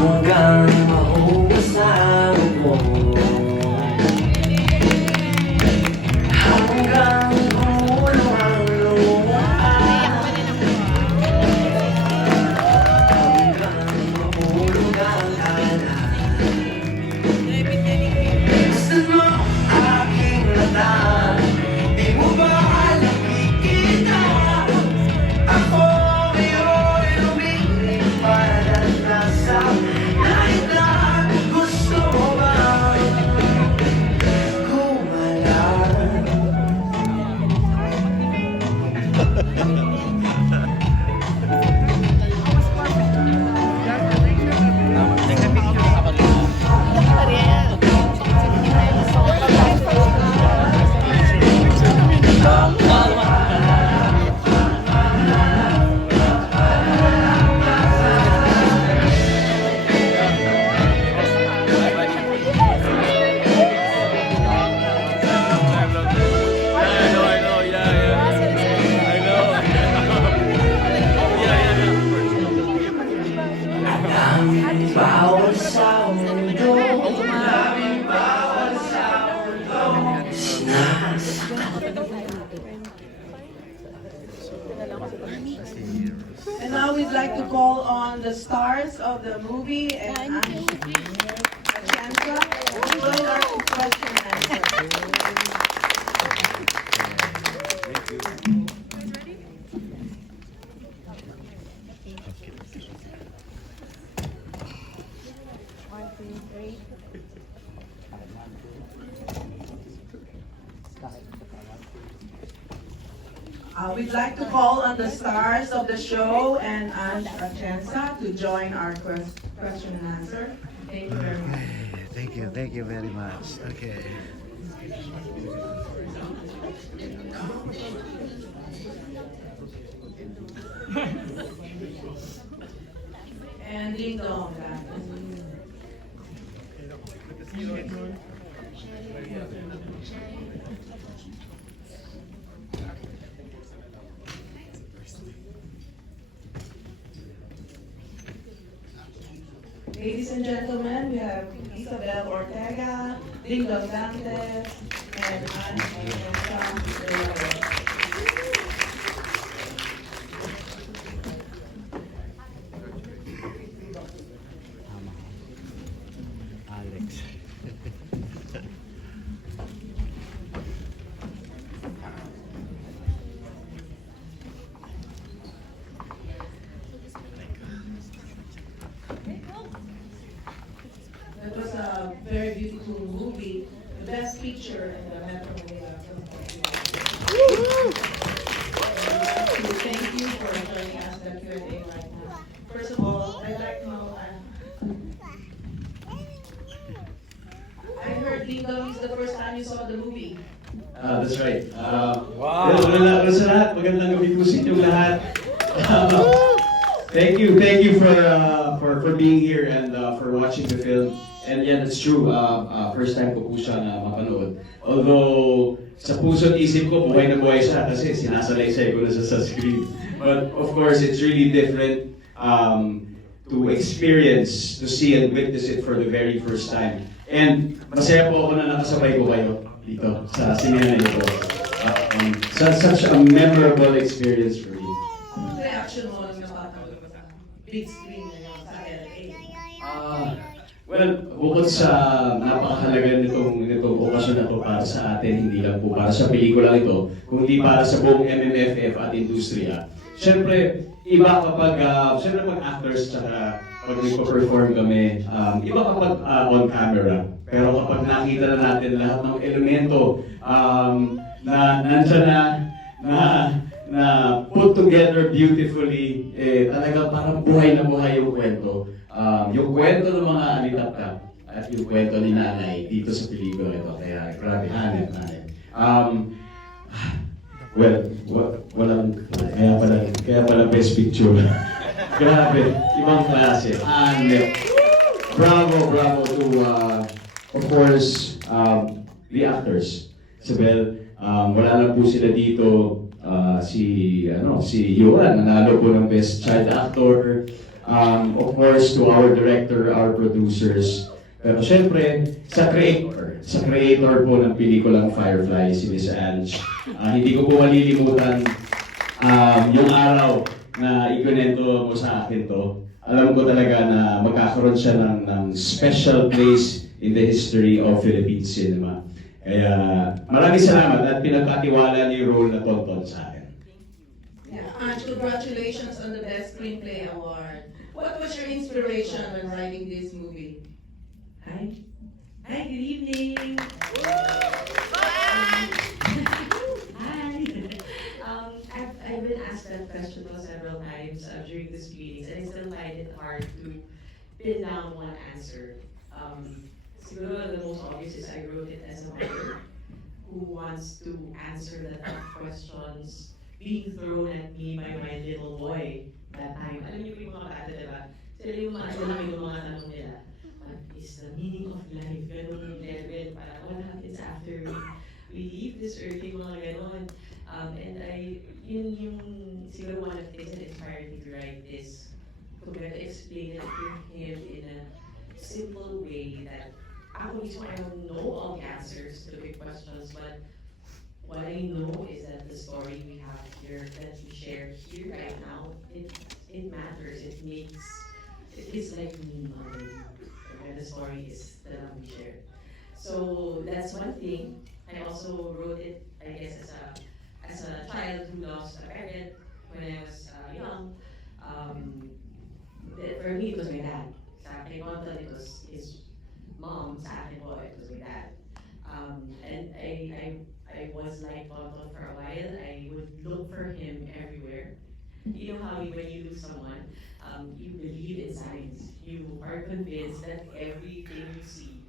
hanggang mahugasan mo, hanggang kumulo ang luha, hanggang mahulog ang alay. Gusto mo aking mata, di mo ba nakikita? Ako ngayon lumilipad nasa naitlan. Gusto mo ba kumalan? Daming bawal sa mundo, daming bawal sa mundo, sinasaktan. And now we'd like to call on the stars of the movie and Achanza to join our question and answer. We'd like to call on the stars of the show and Achanza to join our question and answer. Thank you very much. Thank you very much. Okay. And ding dong. Ladies and gentlemen, we have Isabel Ortega, Dingdong Dantes, and Alex. That was a very beautiful movie, the best picture in the Metro Manila Film Festival. Thank you for joining us at the Q&A right now. First of all, I'd like to know, I heard Dingdong is the first time you saw the movie. That's right. Wow! Hello sa lahat. Magandang gabi po sa inyong lahat. Thank you for being here and for watching the film. And yeah, that's true. First time ko po siya na mapanood. Although, sa puso't isip ko, buhay na buhay siya kasi sinasalaysay ko na siya sa screen. But of course, it's really different to experience, to see and witness it for the very first time. And masaya po ako na nakasabay ko kayo dito sa sinema na ito. Such a memorable experience for me. Ano reaction mo nung napatawag sa big screen ngayon sa LA? Well, bukod sa napakahalaga nitong okasyon na ito para sa atin, hindi lang po para sa pelikula ito, kundi para sa buong MMFF at industriya. Siyempre, iba kapag, siyempre pag actors tsaka pag nagpa-perform kami, iba kapag on camera. Pero kapag nakita na natin lahat ng elemento na nandyan na put together beautifully, talaga parang buhay na buhay yung kwento. Yung kwento ng mga alitaptap at yung kwento ni nanay dito sa pelikula ito. Kaya grabe, hanep. Well, kaya pala best picture. Grabe, ibang klase. Hanep. Bravo to, of course, the actors. Isabel, wala lang po sila dito. Si Yohan, nanalo po ng Best Child Actor. Of course, to our director, our producers, pero syempre, sa creator po ng pelikulang Firefly, si Miss Ange. Hindi ko po malilimutan yung araw na ikunento mo sa akin to. Alam ko talaga na magkakaroon siya ng special place in the history of Philippine cinema. Kaya maraming salamat at pinagkatiwala niyo yung role na Tonton sa akin. Yeah, Ange, congratulations on the Best Screenplay Award. What was your inspiration when writing this movie? Hi. Hi, good evening. Hi. I've been asked that question several times during the screenings, and I still find it hard to pin down one answer. Siguro the most obvious is I wrote it as a mother who wants to answer the tough questions being thrown at me by my little boy that time. Alam niyo yung mga bata, diba? Sila yung mga tanong nila. What is the meaning of life? Ganun yung level. Parang what happens after we leave this earth? Yung mga ganon. And yun yung siguro one of the things that inspired me to write this. To try to explain it to him in a simple way that ako mismo, I don't know all the answers to the big questions, but what I know is that the story we have here, that we share here right now, it matters. It is like me already, where the story is that we share. So that's one thing. I also wrote it, I guess, as a child who lost a parent when I was young. For me, it was my dad. Sa akin, it was his mom. Sa akin po, it was my dad. And I was like Tonton for a while. I would look for him everywhere. You know how when you lose someone, you believe in signs. You are convinced that everything you see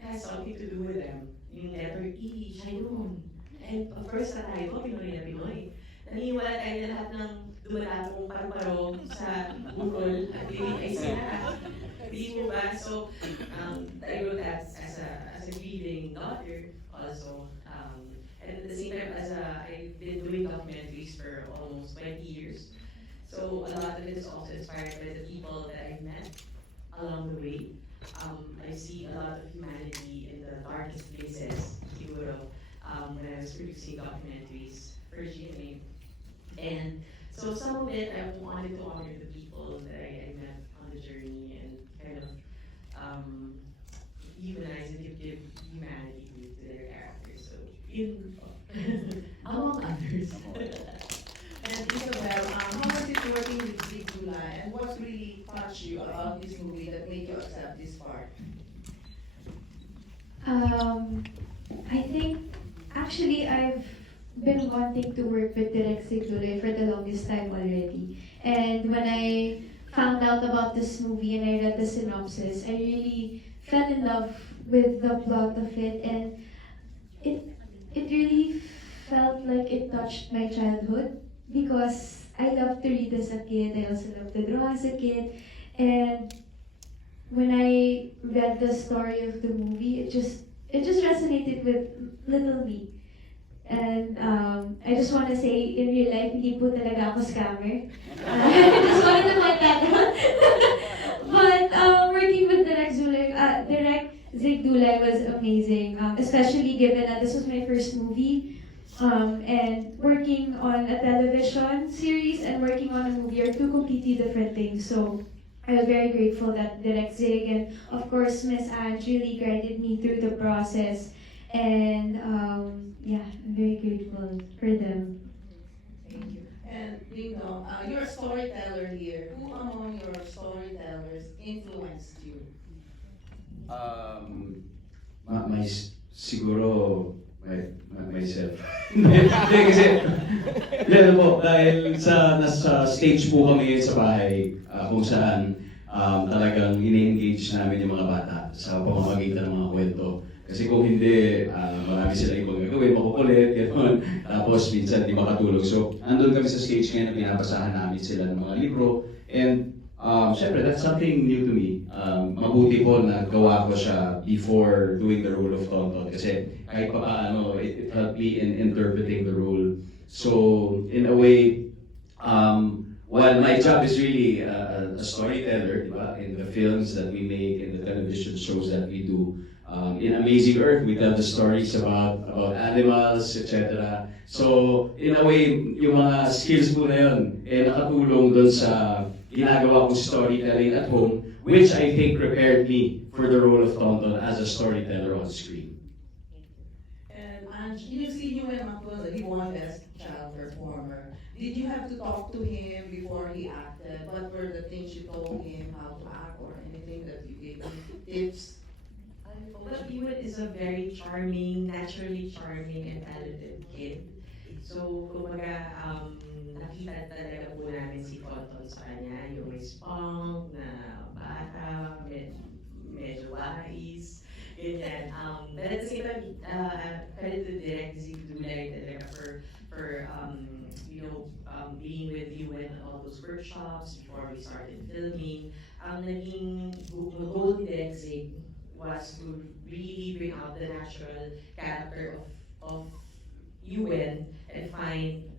has something to do with them. Yung letter E, siya yun. And of course, sa tayo po, Pinoy na Pinoy. Naniniwala tayo na lahat ng dumalatong paru-paro sa Google at ay sila. Hindi mo ba? So, I wrote that as a grieving daughter also. And at the same time, I've been doing documentaries for almost 20 years. So a lot of it is also inspired by the people that I've met along the way. I see a lot of humanity in the darkest places, siguro, when I was producing documentaries for GMA. And so some of it, I wanted to honor the people that I met on the journey and kind of humanize and give humanity to their characters. So, among others. And Isabel, how was it working with Zig July, and what really touched you about this movie that made you accept this part? I think actually I've been wanting to work with Direct Zig July for the longest time already. And when I found out about this movie and I read the synopsis, I really fell in love with the plot of it, and it really felt like it touched my childhood because I loved to read as a kid. I also loved to draw as a kid, and when I read the story of the movie, it just resonated with little me. And I just want to say, in real life, hindi po talaga ako scammer. I just wanted to point that out. But working with Direct Zig July was amazing, especially given that this was my first movie. And working on a television series and working on a movie are two completely different things. So I was very grateful that Direct Zig and of course Miss Ange really guided me through the process. And yeah, I'm very grateful for them. Thank you. And Ding Dong, you're a storyteller here. Who among your storytellers influenced you? Siguro myself. Hindi kasi, yan po, dahil nasa stage po kami sa bahay kung saan talagang ini-engage namin yung mga bata sa pamamagitan ng mga kwento. Kasi kung hindi, marami sila ibang gagawin, makukulit, gano'n. Tapos minsan di makatulog. So, andun kami sa stage ngayon na pinapasahan namin sila ng mga libro. And syempre, that's something new to me. Mabuti po na gawa ko siya before doing the role of Tonton. Kasi kahit pa paano, it helped me in interpreting the role. So, in a way, While my job is really a storyteller, di ba? In the films that we make, in the television shows that we do, in Amazing Earth, we tell the stories about animals, etc. So, in a way, yung mga skills po na yun, nakatulong dun sa ginagawa kong storytelling at home, which I think prepared me for the role of Tonton as a storyteller on screen. And you see you and Makosa, he won Best Child Performer. Did you have to talk to him before he acted? What were the things you told him how to act or anything that you gave him tips? Well, Ewan is a very charming, naturally charming and talented kid. So, kumbaga, nakita talaga po namin si Tonton sa kanya, yung may spunk na bata, medyo wise, ganyan. But at the same time, credit to Direct Z Dulay talaga for being with you in all those workshops before we started filming. Ang naging goal ni Direct Z was to really bring out the natural character of Yuen and find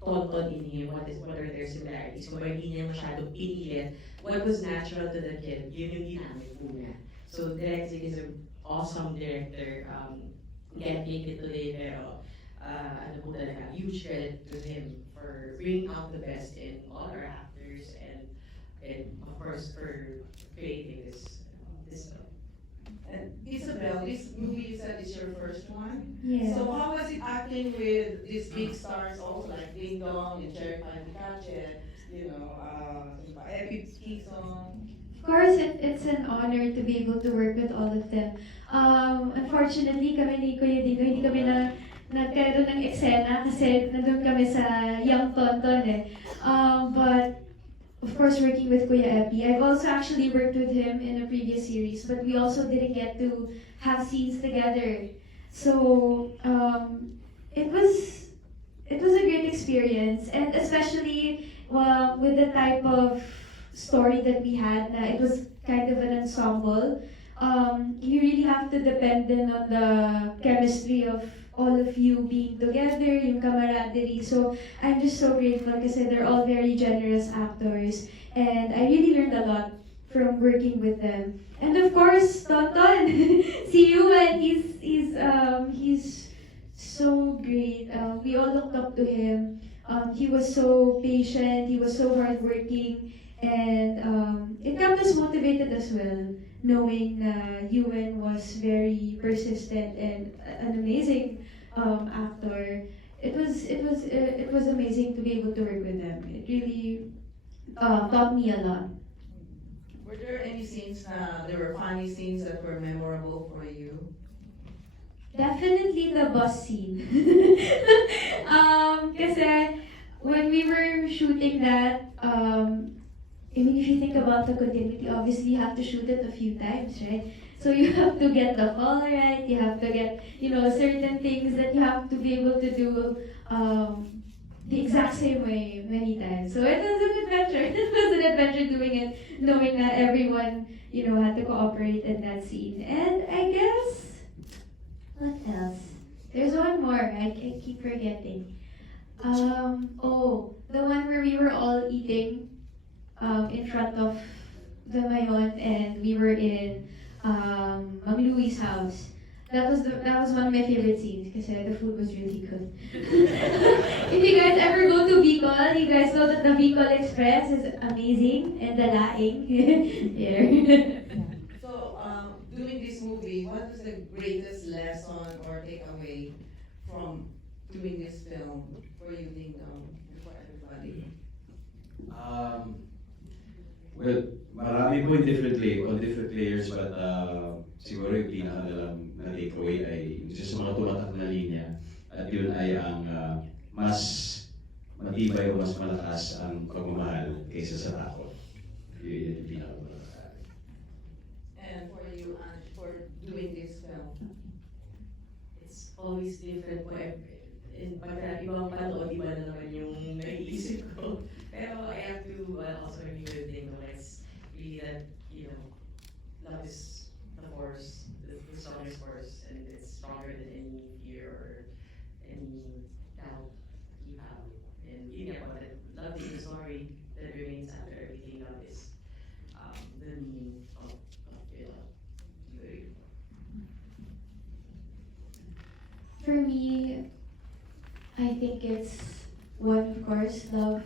Tonton in him, what are their similarities. Kung hindi niya masyadong pinilit, what was natural to the kid, yun yung ginamit po niya. So Direct Zig is an awesome director. Can't make it today, pero ano po talaga, huge credit to him for bringing out the best in all our actors and of course for creating this film. And Isabel, this movie you said is your first one. Yeah. So how was it acting with these big stars also like Ding Dong and Jerry Panicache, Epi Kison? Of course, it's an honor to be able to work with all of them. Unfortunately, kami ni Kuya Digo, hindi kami nagkaroon ng eksena kasi nandun kami sa Young Tonton eh. But of course, working with Kuya Epi. I've also actually worked with him in a previous series, but we also didn't get to have scenes together. So it was a great experience, and especially with the type of story that we had, it was kind of an ensemble. You really have to depend then on the chemistry of all of you being together, yung camaraderie. So I'm just so grateful because they're all very generous actors, and I really learned a lot from working with them. And of course, Tonton, see you, and he's so great. We all looked up to him. He was so patient. He was so hardworking, and it kept us motivated as well, knowing Ewan was very persistent and an amazing actor. It was amazing to be able to work with them. It really taught me a lot. Were there any scenes there were funny scenes that were memorable for you? Definitely the bus scene. Kasi when we were shooting that, I mean, if you think about the continuity, obviously you have to shoot it a few times, right? So you have to get the fall right, you have to get, certain things that you have to be able to do the exact same way many times. So it was an adventure. It was an adventure doing it, knowing that everyone, had to cooperate in that scene. And I guess, what else? There's one more, I keep forgetting. The one where we were all eating in front of the Mayon, and we were in Mang Louie's house. That was one of my favorite scenes because the food was really good. If you guys ever go to Bicol, you guys know that the Bicol Express is amazing, and the laing here. So, doing this movie, what was the greatest lesson or takeaway from doing this film for you, Ding Dong, and for everybody? Well, marami po on different layers, but siguro yung pinakadalang na takeaway ay isa sa mga tumatak na linya, at yun ay ang mas matibay o mas malakas ang pagmamahal kaysa sa takot. Yun yung pinakadalang sa akin. And for you, Ange, for doing this film? It's always different po. Pagka ibang panood, iba na naman yung naiisip ko. Pero I have to also agree with Ding Dong. It's really that, love is the force, the strongest force, and it's stronger than any fear or any doubt you have. And yun nga po, that love is the story For me, I think it's one, of course, love.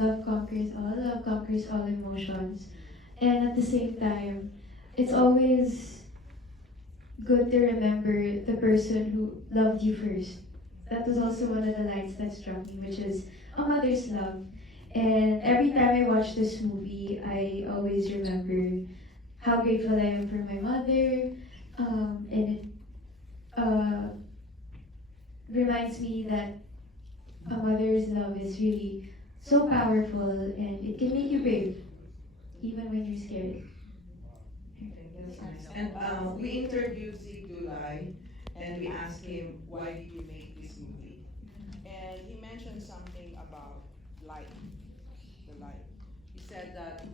Love conquers all. Love conquers all emotions. And at the same time, it's always good to remember the person who loved you first. That was also one of the lines that struck me, which is a mother's love. And every time I watch this movie, I always remember how grateful I am for my mother. And it uh, reminds me that a mother's love is really so powerful and it can make you brave, even when you're scared. That's nice. And we interviewed Zig Dulay, and we asked him, why did you make this movie? And he mentioned something about life, the life. He said that